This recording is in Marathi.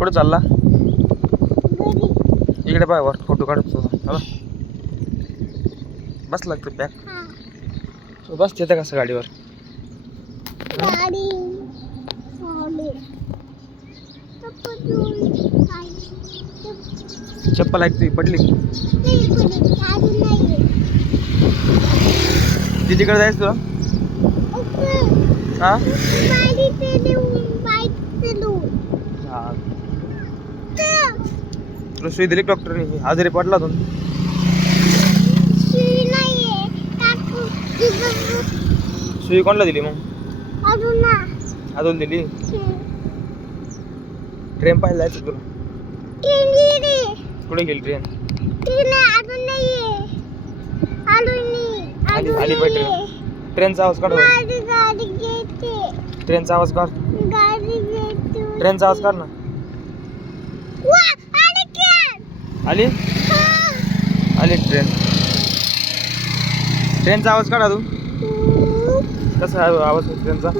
कुठं चालला? घरी. इकडे पाय वर फोटो काढतो तुझा. बस लागतं बॅग. हा. बस येतं कसं गाडीवर? गाडी. सोडे. पप्पा तू काय? चप्पल ऐकते पडली. नाही पडली. अजून नाहीये. तिकडे जायचं तुला? ओके. हा? गाडी चालवून बाईक चालवून. हा. तुला सुई दिली डॉक्टरने? आजारी पडला तू? सुई नाहीये. काकू. सुई कोणाला दिली मग? अजून ना. अजून दिली? ट्रेन पाहायला जायचं तुला? ट्रेन गेली. कुठे गेली ट्रेन? ट्रेन अजून नाहीये. अजून नाही. आली आली पाहिजे ट्रेन. ट्रेनचा आवाज काढ. माझी गाडी घेते. ट्रेनचा आवाज काढ. गाडी घेते. ट्रेनचा आवाज काढ ना. वा आली ट्रेन. आली? आली ट्रेन. ट्रेनचा आवाज काढा तू. कसा आवाज ट्रेनचा?